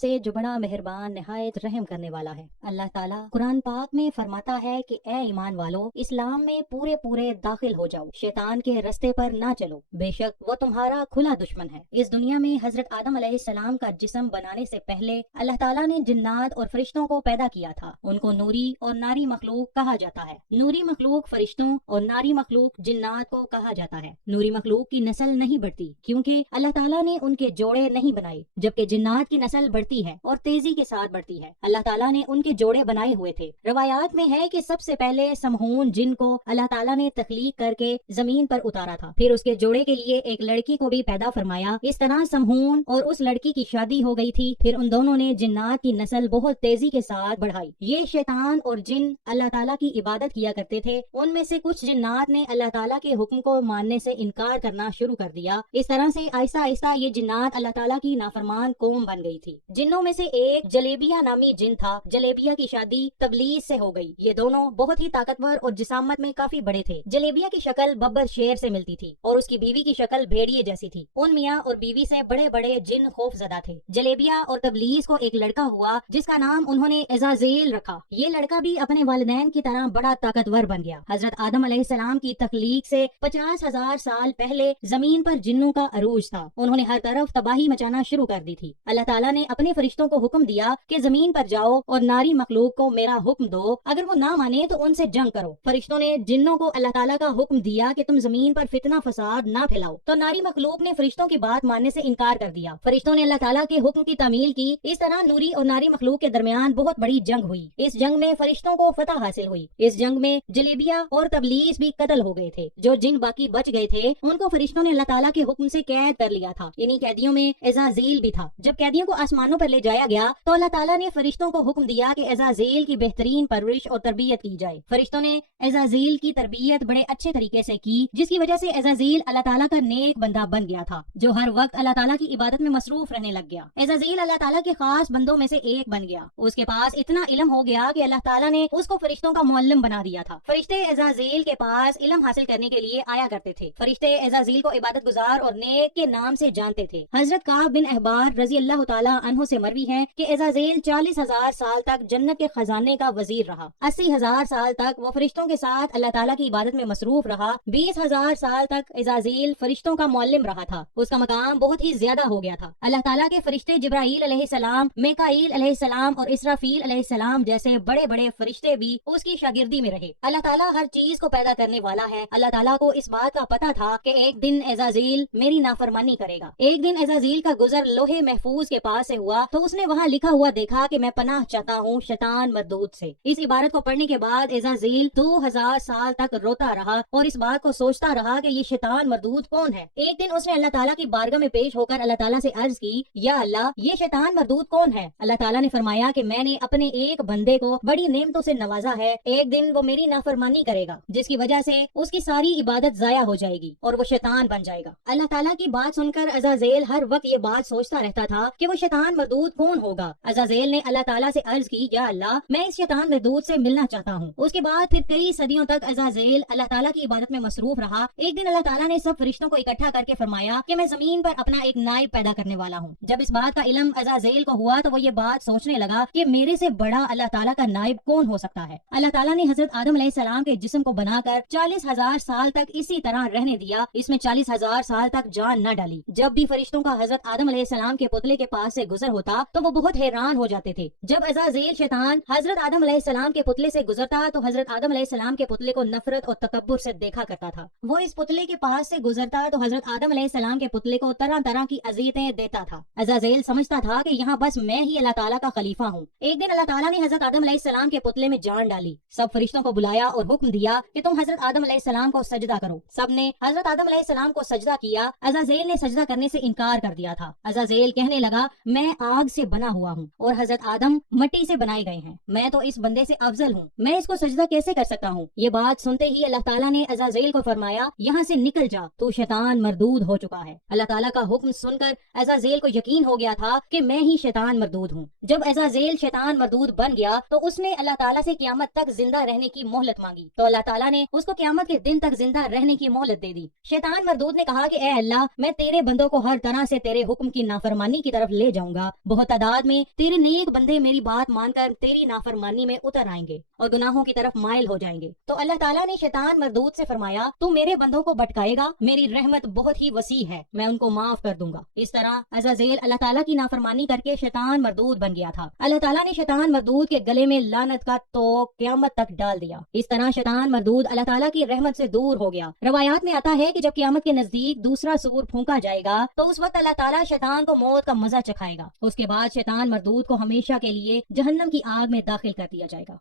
سے جو بڑا مہربان نہایت رحم کرنے والا ہے۔ اللہ تعالیٰ قرآن پاک میں فرماتا ہے کہ اے ایمان والو، اسلام میں پورے پورے داخل ہو جاؤ، شیطان کے رستے پر نہ چلو، بے شک وہ تمہارا کھلا دشمن ہے۔ اس دنیا میں حضرت آدم علیہ السلام کا جسم بنانے سے پہلے اللہ تعالیٰ نے جنات اور فرشتوں کو پیدا کیا تھا۔ ان کو نوری اور ناری مخلوق کہا جاتا ہے۔ نوری مخلوق فرشتوں اور ناری مخلوق جنات کو کہا جاتا ہے۔ نوری مخلوق کی نسل نہیں بڑھتی کیونکہ اللہ تعالیٰ نے ان کے جوڑے نہیں بنائے، جبکہ جنات کی نسل بڑھتی ہے اور تیزی کے ساتھ بڑھتی ہے۔ اللہ تعالیٰ نے ان کے جوڑے بنائے ہوئے تھے۔ روایات میں ہے کہ سب سے پہلے سمہون جن کو اللہ تعالیٰ نے تخلیق کر کے زمین پر اتارا تھا، پھر اس کے جوڑے کے لیے ایک لڑکی کو بھی پیدا فرمایا۔ اس طرح سمہون اور اس لڑکی کی شادی ہو گئی تھی، پھر ان دونوں نے جنات کی نسل بہت تیزی کے ساتھ بڑھائی۔ یہ شیطان اور جن اللہ تعالیٰ کی عبادت کیا کرتے تھے، ان میں سے کچھ جنات نے اللہ تعالیٰ کے حکم کو ماننے سے انکار کرنا شروع کر دیا۔ اس طرح سے آہستہ آہستہ یہ جنات اللہ تعالیٰ کی نافرمان قوم بن گئی تھی۔ جنوں میں سے ایک جلیبیہ نامی جن تھا۔ جلیبیہ کی شادی تبلیس سے ہو گئی۔ یہ دونوں بہت ہی طاقتور اور جسامت میں کافی بڑے تھے۔ جلیبیہ کی شکل ببر شیر سے ملتی تھی اور اس کی بیوی کی شکل بھیڑیے جیسی تھی۔ ان میاں اور بیوی سے بڑے بڑے جن خوف زدہ تھے۔ جلیبیہ اور تبلیس کو ایک لڑکا ہوا جس کا نام انہوں نے عزازیل رکھا۔ یہ لڑکا بھی اپنے والدین کی طرح بڑا طاقتور بن گیا۔ حضرت آدم علیہ السلام کی تخلیق سے 50,000 سال پہلے زمین پر جنوں کا عروج تھا۔ انہوں نے ہر طرف تباہی مچانا شروع کر دی تھی۔ اللہ تعالیٰ نے اپنے فرشتوں کو حکم دیا کہ زمین پر جاؤ اور ناری مخلوق کو میرا حکم دو، اگر وہ نہ مانے تو ان سے جنگ کرو۔ فرشتوں نے جنوں کو اللہ تعالیٰ کا حکم دیا کہ تم زمین پر فتنہ فساد نہ پھیلاؤ، تو ناری مخلوق نے فرشتوں کی بات ماننے سے انکار کر دیا۔ فرشتوں نے اللہ تعالیٰ کے حکم کی تعمیل کی۔ اس طرح نوری اور ناری مخلوق کے درمیان بہت بڑی جنگ ہوئی۔ اس جنگ میں فرشتوں کو فتح حاصل ہوئی۔ اس جنگ میں جلیبیہ اور تبلیس بھی قتل ہو گئے تھے۔ جو جن باقی بچ گئے تھے ان کو فرشتوں نے اللہ تعالیٰ کے حکم سے قید کر لیا تھا۔ انہی قیدیوں میں عزازیل بھی تھا۔ جب قیدیوں کو آسمانوں پر لے جایا گیا تو اللہ تعالیٰ نے فرشتوں کو حکم دیا کہ عزازیل کی بہترین پرورش اور تربیت کی جائے۔ فرشتوں نے عزازیل کی تربیت بڑے اچھے طریقے سے کی، جس کی وجہ سے عزازیل اللہ تعالیٰ کا نیک بندہ بن گیا تھا، جو ہر وقت اللہ تعالیٰ کی عبادت میں مصروف رہنے لگ گیا۔ عزازیل اللہ تعالیٰ کے خاص بندوں میں سے ایک بن گیا۔ اس کے پاس اتنا علم ہو گیا کہ اللہ تعالیٰ نے اس کو فرشتوں کا معلم بنا دیا تھا۔ فرشتے عزازیل کے پاس علم حاصل کرنے کے لیے آیا کرتے تھے۔ فرشتے عزازیل کو عبادت گزار اور نیک کے نام سے جانتے تھے۔ حضرت کعب بن احبار رضی اللہ تعالیٰ عنہ سے مروی ہے کہ عزازیل 40,000 سال تک جنت کے خزانے کا وزیر رہا۔ 80,000 سال تک وہ فرشتوں کے ساتھ اللہ تعالیٰ کی عبادت میں مصروف رہا۔ 20,000 سال تک عزازیل فرشتوں کا معلم رہا تھا۔ اس کا مقام بہت ہی زیادہ ہو گیا تھا۔ اللہ تعالیٰ کے فرشتے جبرائیل علیہ السلام، میکائیل علیہ السلام اور اسرافیل علیہ السلام جیسے بڑے بڑے فرشتے بھی اس کی شاگردی میں رہے۔ اللہ تعالیٰ ہر چیز کو پیدا کرنے والا ہے۔ اللہ تعالیٰ کو اس بات کا پتہ تھا کہ ایک دن عزازیل میری نافرمانی کرے گا۔ ایک دن عزازیل کا گزر لوہے محفوظ کے پاس سے ہوا تو اس نے وہاں لکھا ہوا دیکھا کہ میں پناہ چاہتا ہوں شیطان مردود سے۔ اس عبارت کو پڑھنے کے بعد عزازیل 2000 سال تک روتا رہا اور اس بات کو سوچتا رہا کہ یہ شیطان مردود کون ہے۔ ایک دن اس نے اللہ تعالیٰ کی بارگاہ میں پیش ہو کر اللہ تعالیٰ سے عرض کی، یا اللہ، یہ شیطان مردود کون ہے؟ اللہ تعالیٰ نے فرمایا کہ میں نے اپنے ایک بندے کو بڑی نعمتوں سے نوازا ہے، ایک دن وہ میری نافرمانی کرے گا جس کی وجہ سے اس کی ساری عبادت ضائع ہو جائے گی اور وہ شیطان بن جائے گا۔ اللہ تعالیٰ کی بات سن کر عزازیل ہر وقت یہ بات سوچتا رہتا تھا کہ وہ شیطان مردود کون ہوگا۔ عزازیل نے اللہ تعالیٰ سے عرض کی، یا اللہ، میں اس شیطان مردود سے ملنا چاہتا ہوں۔ اس کے بعد پھر کئی صدیوں تک عزازیل اللہ تعالیٰ کی عبادت میں مصروف رہا۔ ایک دن اللہ تعالیٰ نے سب فرشتوں کو اکٹھا کر کے فرمایا کہ میں زمین پر اپنا ایک نائب پیدا کرنے والا ہوں۔ جب اس بات کا علم عزازیل کو ہوا تو وہ یہ بات سوچنے لگا کہ میرے سے بڑا اللہ تعالیٰ کا نائب کون ہو سکتا ہے۔ اللہ تعالیٰ نے حضرت آدم علیہ السلام کے جسم کو بنا کر 40,000 سال تک اسی طرح رہنے دیا، اس میں 40,000 سال تک جان نہ ڈالی۔ جب بھی فرشتوں کا حضرت آدم علیہ السلام کے پتلے کے پاس سے گزر ہوتا تو وہ بہت حیران ہو جاتے تھے۔ جب عزازیل شیطان حضرت آدم علیہ السلام کے پتلے سے گزرتا تو حضرت آدم علیہ السلام کے پتلے کو نفرت اور تکبر سے دیکھا کرتا تھا۔ وہ اس پتلے کے پاس سے گزرتا تو حضرت آدم علیہ السلام کے پتلے کو طرح طرح کی اذیتیں دیتا تھا۔ عزازیل سمجھتا تھا کہ یہاں بس میں ہی اللہ تعالیٰ کا خلیفہ ہوں۔ ایک دن اللہ تعالیٰ نے حضرت آدم علیہ السلام کے پتلے میں جان ڈالی۔ سب فرشتوں کو بلایا اور حکم دیا کہ تم حضرت آدم علیہ السلام کو سجدہ کرو۔ سب نے حضرت آدم علیہ السلام کو سجدہ کیا۔ عزازیل نے سجدہ کرنے سے انکار کر دیا تھا۔ عزازیل کہنے لگا، میں آگ سے بنا ہوا ہوں اور حضرت آدم مٹی سے بنائے گئے ہیں، میں تو اس بندے سے افضل ہوں، میں اس کو سجدہ کیسے کر سکتا ہوں؟ یہ بات سنتے ہی اللہ تعالیٰ نے عزازیل کو فرمایا، یہاں سے نکل جا، تو شیطان مردود ہو چکا ہے۔ اللہ تعالیٰ کا حکم سن کر عزازیل کو یقین ہو گیا تھا کہ میں ہی شیطان مردود ہوں۔ جب عزازیل شیطان مردود بن گیا تو اس نے اللہ تعالیٰ سے قیامت تک زندہ رہنے کی مہلت مانگی، تو اللہ تعالیٰ نے اس کو قیامت کے دن تک زندہ رہنے کی مہلت دے دی۔ شیطان مردود نے کہا کہ اے اللہ، میں تیرے بندوں کو ہر طرح سے تیرے حکم کی نافرمانی کی طرف لے جاؤں گا، بہت تعداد میں تیرے نیک بندے میری بات مان کر تیری نافرمانی میں اتر آئیں گے اور گناہوں کی طرف مائل ہو جائیں گے۔ تو اللہ تعالیٰ نے شیطان مردود سے فرمایا تو میرے بندوں کو بھٹکائے گا، میری رحمت بہت ہی وسیع ہے، میں ان کو معاف کر دوں گا۔ اس طرح عزازیل اللہ تعالیٰ کی نافرمانی کر کے شیطان مردود بن گیا تھا۔ اللہ تعالیٰ نے شیطان مردود کے گلے میں لعنت کا توق قیامت تک ڈال دیا۔ اس طرح شیطان مردود اللہ تعالیٰ کی رحمت سے دور ہو گیا۔ روایات میں آتا ہے کہ جب قیامت کے نزدیک دوسرا سور پھونکا جائے گا تو اس وقت اللہ تعالیٰ شیطان کو موت کا مزہ چکھائے گا۔ اس کے بعد شیطان مردود کو ہمیشہ کے لیے جہنم کی آگ میں داخل کر دیا جائے گا۔